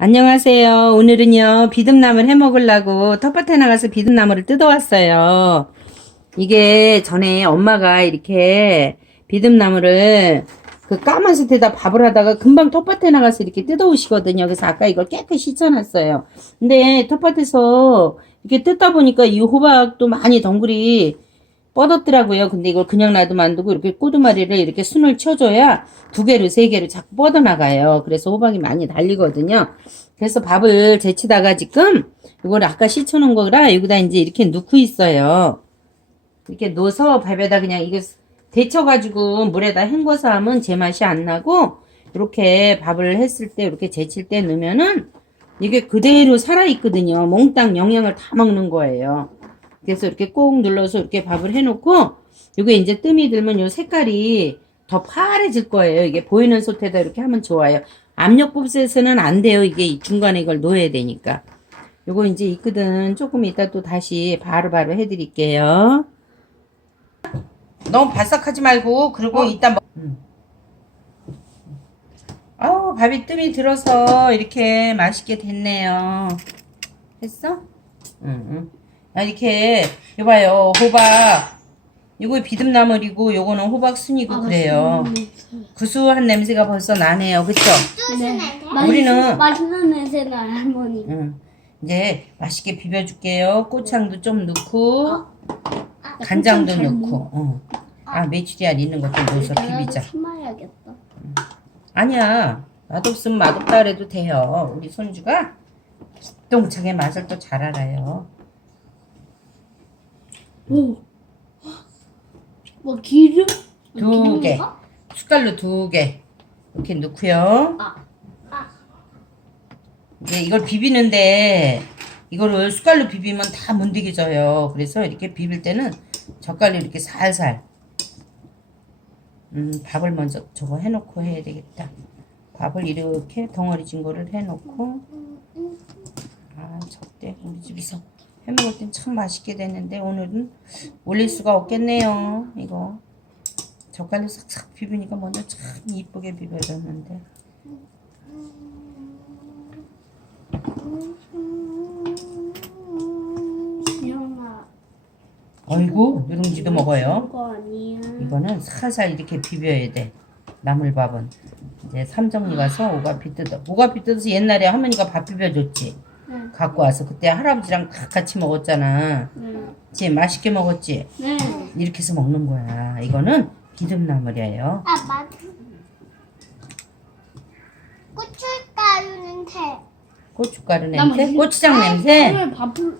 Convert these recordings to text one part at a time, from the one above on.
안녕하세요. 오늘은요, 비듬나물 해 먹으려고 텃밭에 나가서 비듬나물을 뜯어왔어요. 이게 전에 엄마가 이렇게 비듬나물을 그 까만 솥에다 밥을 하다가 금방 텃밭에 나가서 이렇게 뜯어오시거든요. 그래서 아까 이걸 깨끗이 씻어놨어요. 근데 텃밭에서 이렇게 뜯다 보니까 이 호박도 많이 덩굴이 뻗었더라고요. 근데 이걸 그냥 놔두면 안 되고 이렇게 꼬두마리를 이렇게 순을 쳐줘야 두 개를 세 개를 자꾸 뻗어나가요. 그래서 호박이 많이 달리거든요. 그래서 밥을 제치다가 지금 이걸 아까 씻어놓은 거라 여기다 이제 이렇게 넣고 있어요. 이렇게 넣어서 밥에다 그냥 이거 데쳐가지고 물에다 헹궈서 하면 제맛이 안 나고 이렇게 밥을 했을 때 이렇게 제칠 때 넣으면은 이게 그대로 살아있거든요. 몽땅 영양을 다 먹는 거예요. 그래서 이렇게 꼭 눌러서 이렇게 밥을 해놓고 이게 이제 뜸이 들면 요 색깔이 더 파래질 거예요. 이게 보이는 솥에다 이렇게 하면 좋아요. 압력밥솥에서는 안 돼요. 이게 이 중간에 이걸 넣어야 되니까. 요거 이제 있거든. 조금 이따 또 다시 바로바로 해드릴게요. 너무 바삭하지 말고 그리고 이따 먹... 음. 아우 밥이 뜸이 들어서 이렇게 맛있게 됐네요. 됐어? 응, 응. 아, 이렇게 여봐요 호박 이거 비듬나물이고 요거는 호박 순이고 그래요 구수한 냄새가 벌써 나네요 그쵸? 네. 우리는- 맛있는 냄새 나요 할머니. 응. 이제 맛있게 비벼줄게요 고창도 좀 넣고 간장도 고창 잘 넣고 어. 아 메추리알 있는 것도 넣어서 비비자 참아야겠다. 아니야 맛없으면 맛없다 그래도 돼요 우리 손주가 기똥차게 맛을 또 잘 알아요 오. 뭐 기름? 두 개. 기름인가? 숟갈로 두 개 이렇게 넣고요. 아. 아. 이제 이걸 비비는데 이거를 숟갈로 비비면 다 문득이져요. 그래서 이렇게 비빌 때는 젓갈로 이렇게 살살. 음, 밥을 먼저 저거 해놓고 해야 되겠다. 밥을 이렇게 덩어리 진 거를 해놓고 아 저때 우리 집에서 해먹을 땐 참 맛있게 됐는데 오늘은 올릴 수가 없겠네요. 이거 젓갈로 싹싹 비비니까 먼저 참 이쁘게 비벼졌는데. 어이구 누룽지도 먹어요. 아니야. 이거는 살살 이렇게 비벼야 돼. 나물밥은 이제 삼정리 가서 오가피 뜯어. 오가피 뜯어서 옛날에 할머니가 밥 비벼줬지. 네. 갖고 와서 그때 할아버지랑 다 같이 먹었잖아. 네. 지 맛있게 먹었지. 네. 이렇게 해서 먹는 거야. 이거는 비듬나물이에요. 아, 맞. 고춧가루 냄새. 고춧가루 나 냄새, 고추장 냄새. 오늘 밥을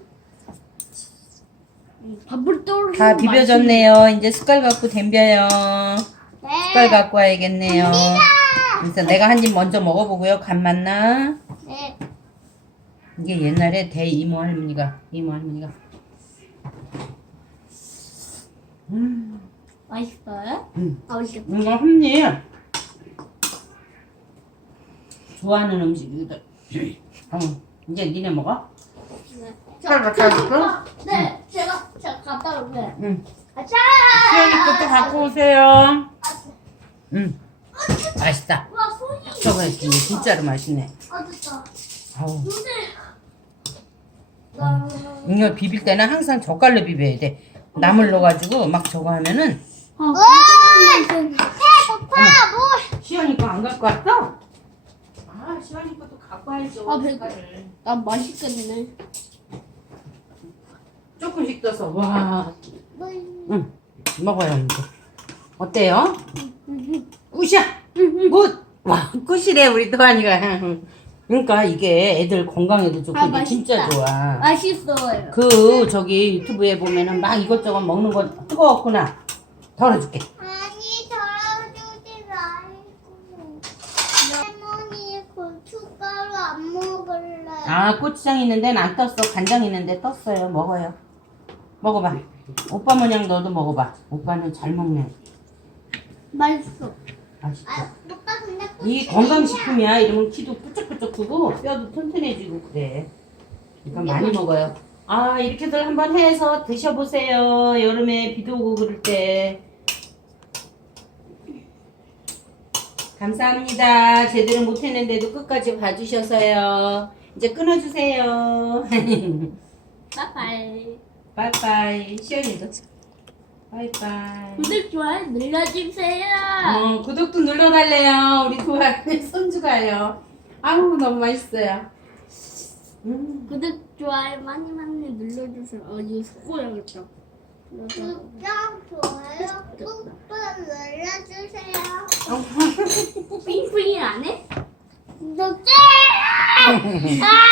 음, 밥을 떨어. 다 비벼졌네요. 이제 숟갈 갖고 댐벼요. 네. 숟갈 갖고 와야겠네요. 그래서 내가 한 입 먼저 먹어보고요. 간 맛나? 네. 이게 옛날에 대이모 할머니가 이모 할머니가 맛있어요? 음. 아, 맛있겠다. 이거 한입 좋아하는 음식이다. 어, 이제 니네 먹어? 네. 숟갈 갖다 줄까? 네, 제가 제가 갔다 올게. 응. 아, 짜! 수현이 것도 갖고 오세요. 응. 맛있다. 와, 손이. 저거 진짜로 맛있네. 아, 됐다. 아우. 근데 나 이거 비빌 때는 항상 젓갈로 비벼야 돼. 나물 넣어가지고 막 저거 하면은 아? 배 고파, 뭐. 시연이 거 안 갖고 왔어? 아, 시연이 것도 갖고 와야죠. 아, 배고- 숟갈을. 나 맛있겠네. 조금씩 떠서 와, 뭐. 응, 먹어요 이제. 어때요? 굿이야, 굿. 와, 굿이래 우리 도안이가. 그러니까 이게 애들 건강에도 좋고 아, 이게 진짜 맛있다. 좋아. 맛있어요. 그 저기 유튜브에 보면은 막 이것저것 먹는 거 뜨거웠구나. 덜어줄게. 아니, 덜어주지 말고. 할머니 고춧가루 안 먹을래. 아 고추장 있는데 안 떴어. 간장 있는데 떴어요. 먹어요. 먹어봐. 오빠 모양 너도 먹어봐. 오빠는 잘 먹네. 맛있어. 맛있어. 아, 근데 이 건강식품이야. 이러면 키도 뿌쩍뿌쩍 크고 뼈도 튼튼해지고 그래. 그러니까 많이 먹어요. 아 이렇게들 한번 해서 드셔보세요. 여름에 비도 오고 그럴 때. 감사합니다. 제대로 못했는데도 끝까지 봐주셔서요. 이제 끊어주세요. 빠빠이. 바이바이. 시연이도. 바이바이. 구독, 좋아요 눌러주세요. 어, 구독도 눌러달래요. 우리 도아는 손주가요. 아우, 너무 맛있어요. 음. 구독, 좋아요 많이 많이 눌러주세요. 어, 이거 섞어야겠다. 구독, 좋아요, 꾹꾹 눌러주세요. 삥삥이 안 해? 구독, 아!